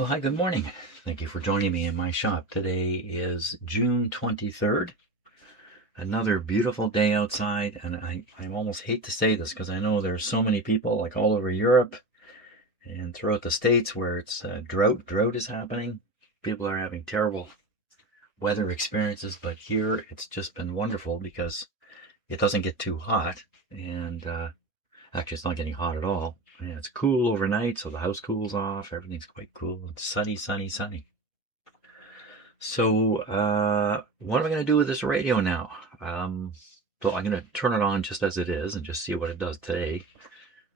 Well, hi, good morning. Thank you for joining me in my shop. Today is June 23rd. Another beautiful day outside, and I almost hate to say this because I know there's so many people like all over Europe and throughout the States where it's drought is happening. People are having terrible weather experiences, but here it's just been wonderful because it doesn't get too hot, and actually it's not getting hot at all. And it's cool overnight, so the house cools off. Everything's quite cool. It's sunny, sunny, sunny. So, what am I going to do with this radio now? So I'm going to turn it on just as it is and just see what it does today.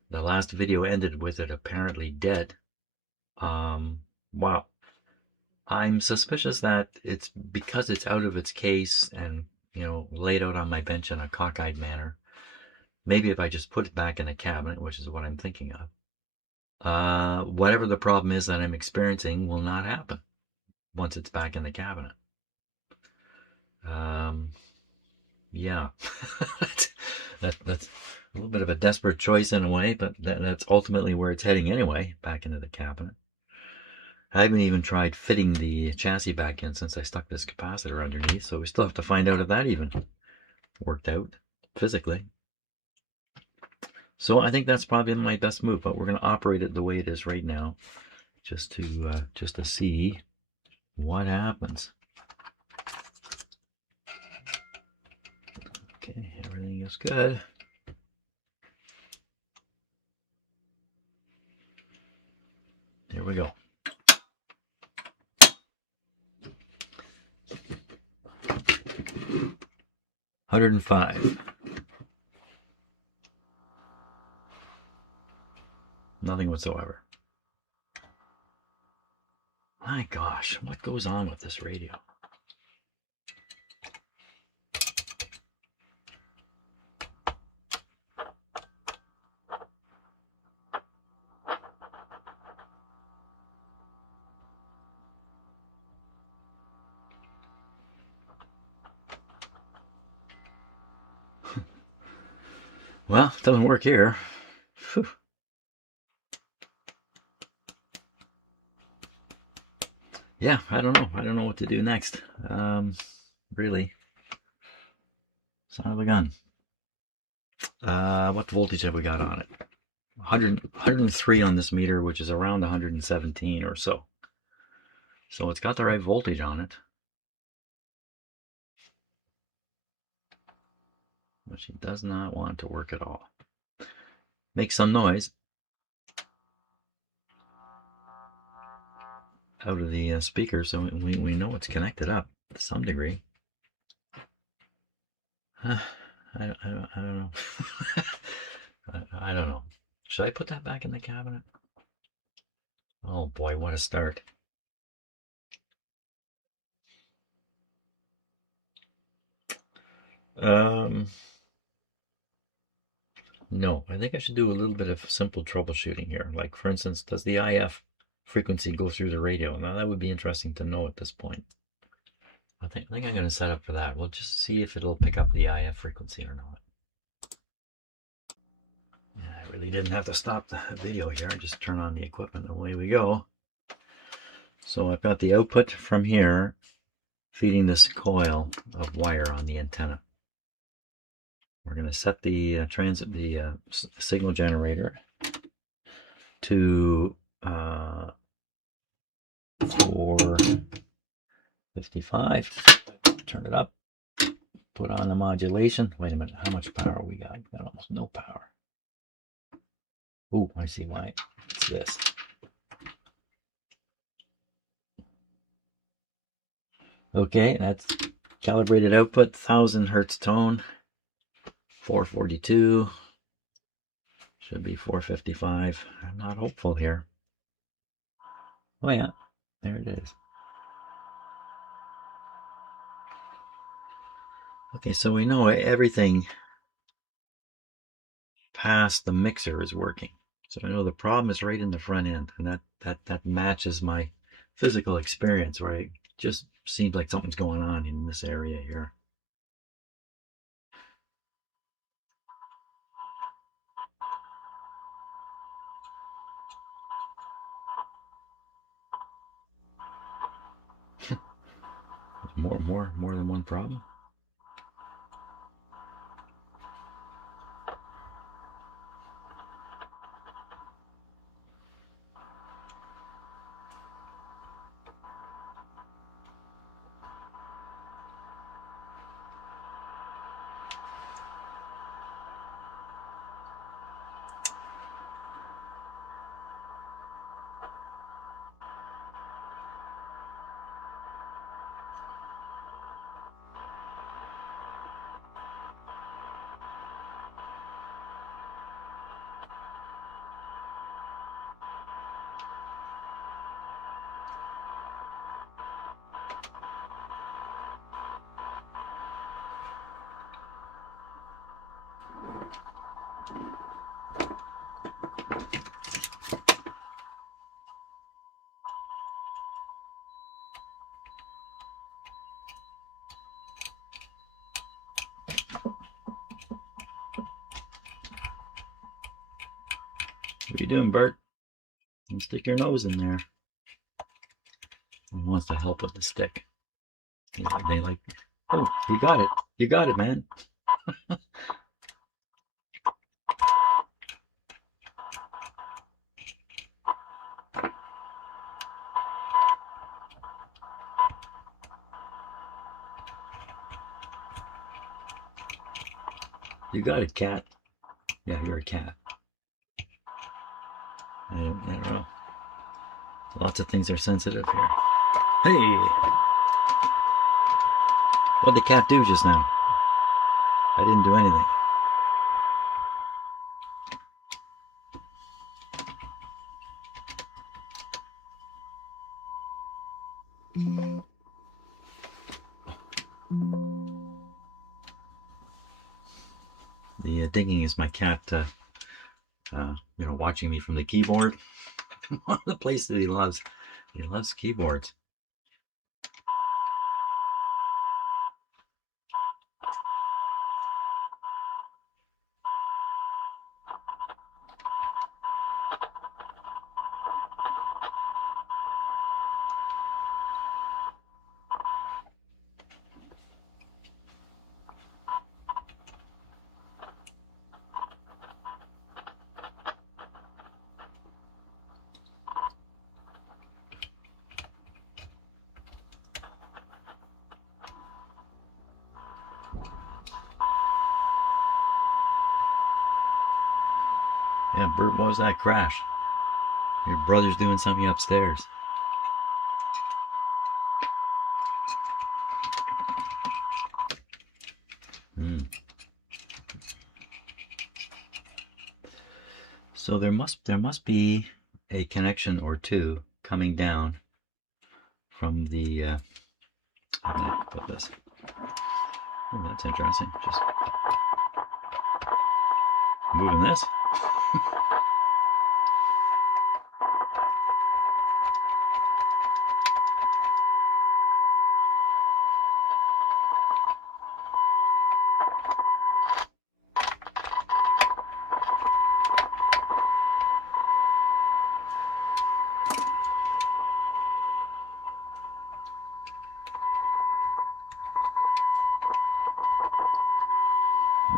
The last video ended with it apparently dead. Wow. I'm suspicious that it's because it's out of its case and, laid out on my bench in a cockeyed manner. Maybe if I just put it back in the cabinet, which is what I'm thinking of, whatever the problem is that I'm experiencing will not happen once it's back in the cabinet. Um, Yeah, that's a little bit of a desperate choice in a way, but that's ultimately where it's heading anyway, back into the cabinet. I haven't even tried fitting the chassis back in since I stuck this capacitor underneath, so we still have to find out if that even worked out physically. So I think that's probably my best move, but we're going to operate it the way it is right now, just to see what happens. Okay, everything is good. Here we go. 105. Nothing whatsoever. My gosh, what goes on with this radio? Well, it doesn't work here. Whew. Yeah, I don't know. I don't know what to do next. Really. Son of a gun. What voltage have we got on it? 103 on this meter, which is around 117 or so. So it's got the right voltage on it. But she does not want to work at all. Makes some noise out of the speaker, so we know it's connected up to some degree. I don't know. I don't know. Should I put that back in the cabinet? Oh boy, what a start. Um, no, I think I should do a little bit of simple troubleshooting here. Like, for instance, does the IF frequency go through the radio? Now, that would be interesting to know at this point. I think I'm going to set up for that. We'll just see if it'll pick up the IF frequency or not. Yeah, I really didn't have to stop the video here. I just turn on the equipment and away we go. So I've got the output from here feeding this coil of wire on the antenna. We're going to set the signal generator to 455. Turn it up. Put on the modulation. Wait a minute. How much power we got? We got almost no power. Ooh, I see why. It's this. Okay, that's calibrated output, 1000 hertz tone, 442. Should be 455. I'm not hopeful here. Oh yeah, there it is. Okay, so we know everything past the mixer is working. So I know the problem is right in the front end, and that matches my physical experience, where it just seems like something's going on in this area here. More than one problem. What are you doing, Bert? Don't stick your nose in there. He wants to help with the stick. They like, oh, you got it. You got it, man. You got it, cat. Yeah, you're a cat. I don't know. Lots of things are sensitive here. Hey! What'd the cat do just now? I didn't do anything. The digging is my cat, watching me from the keyboard. One of the places that he loves keyboards. Yeah, Bert, what was that crash? Your brother's doing something upstairs. So there must be a connection or two coming down from the. I'm gonna put this. Oh, that's interesting. Just moving this.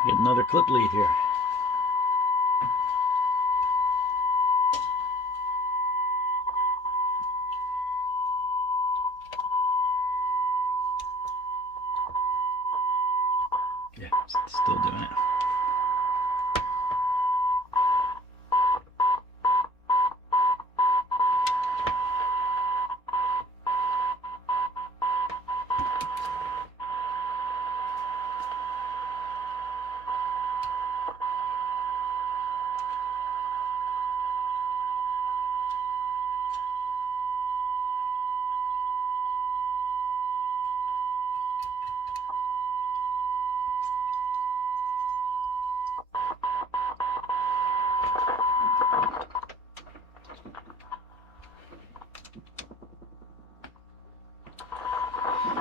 Get another clip lead here. Yeah, still doing it.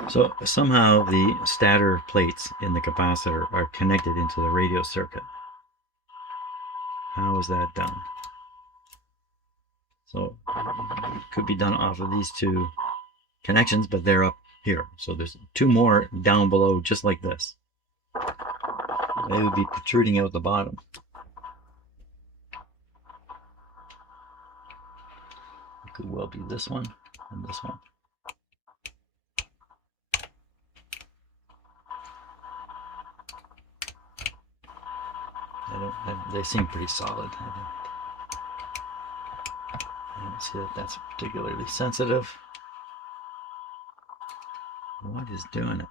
So somehow the stator plates in the capacitor are connected into the radio circuit. How is that done? So it could be done off of these two connections, but they're up here. So there's two more down below, just like this. They would be protruding out the bottom. It could well be this one and this one. They seem pretty solid. I don't see that that's particularly sensitive. What is doing it?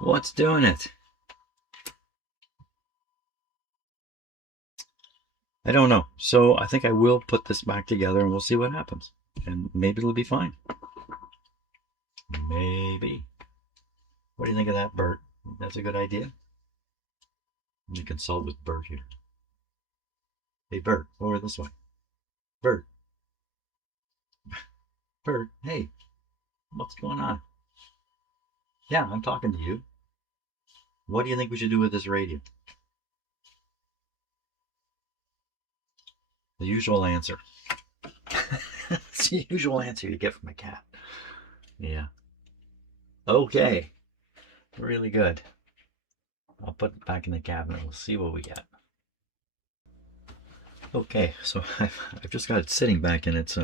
What's doing it? I don't know. So I think I will put this back together and we'll see what happens. And maybe it'll be fine. Maybe. What do you think of that, Bert? That's a good idea? Let me consult with Bert here. Hey, Bert, over this way. Bert. Bert, hey. What's going on? Yeah, I'm talking to you. What do you think we should do with this radio? The usual answer. It's the usual answer you get from a cat. Yeah. Okay. Really good. I'll put it back in the cabinet. We'll see what we get. Okay, so I've just got it sitting back in its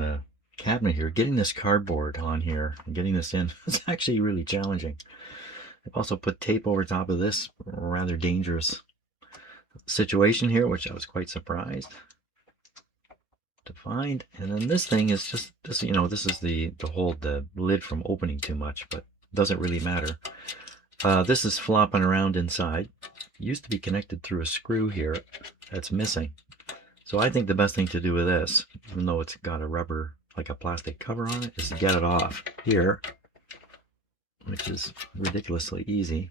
cabinet here. Getting this cardboard on here and getting this in is actually really challenging. I've also put tape over top of this rather dangerous situation here, which I was quite surprised to find. And then this thing is just this, you know, this is to hold the lid from opening too much, but it doesn't really matter. This is flopping around inside. It used to be connected through a screw here that's missing. So I think the best thing to do with this, even though it's got a rubber, like a plastic cover on it, is to get it off here, which is ridiculously easy,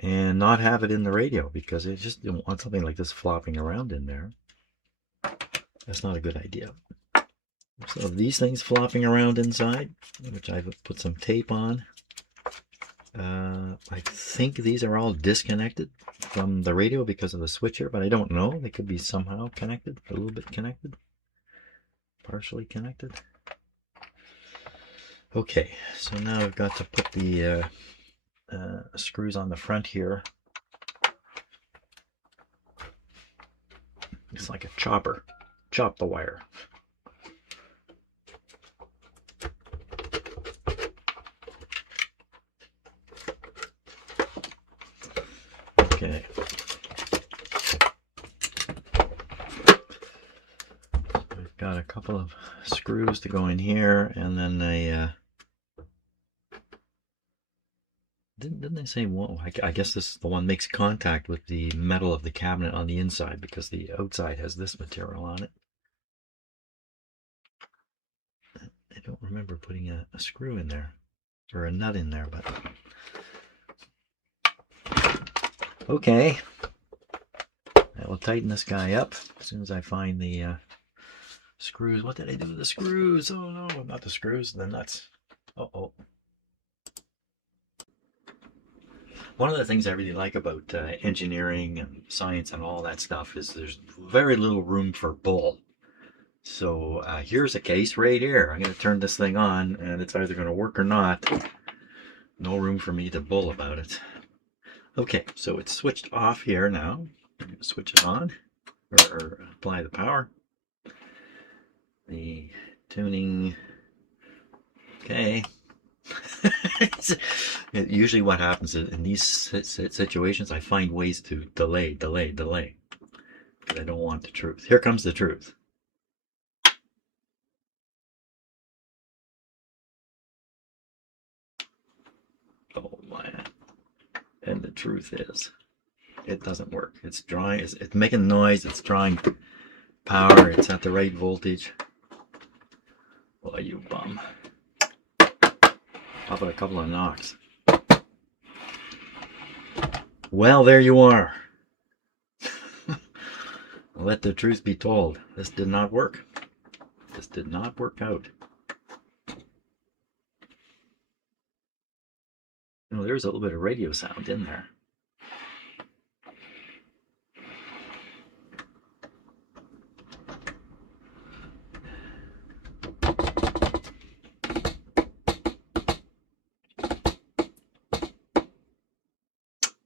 and not have it in the radio, because you just don't want something like this flopping around in there. That's not a good idea. So these things flopping around inside, which I've put some tape on, I think these are all disconnected from the radio because of the switcher, but I don't know. They could be somehow connected, a little bit connected, partially connected. Okay, so now I've got to put the screws on the front here. It's like a chopper. Chop the wire. Okay. I've got a couple of screws to go in here, and then didn't they say one? I guess this the one makes contact with the metal of the cabinet on the inside, because the outside has this material on it. I don't remember putting a screw in there or a nut in there, but okay. I will tighten this guy up as soon as I find the screws. What did I do with the screws? Oh no, not the screws, the nuts. Uh-oh. One of the things I really like about engineering and science and all that stuff is there's very little room for bull. So here's a case right here. I'm going to turn this thing on, and it's either going to work or not. No room for me to bull about it. Okay, so it's switched off here now. I'm going to switch it on, or apply the power. The tuning. Okay. Usually what happens is in these situations, I find ways to delay. Because I don't want the truth. Here comes the truth. Oh man. And the truth is, it doesn't work. It's drawing, it's making noise, it's drawing power, it's at the right voltage. Oh, you bum. How about a couple of knocks? Well, there you are. Let the truth be told. This did not work. This did not work out. Oh, there's a little bit of radio sound in there.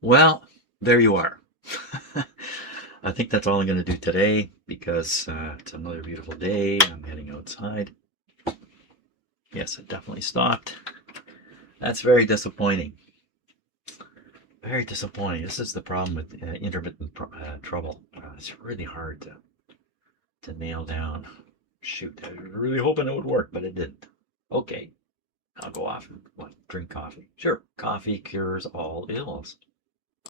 Well, there you are. I think that's all I'm going to do today because it's another beautiful day. I'm heading outside. Yes, it definitely stopped. That's very disappointing. Very disappointing. This is the problem with intermittent trouble. It's really hard to nail down. Shoot, I was really hoping it would work, but it didn't. Okay, I'll go off and drink coffee. Sure, coffee cures all ills.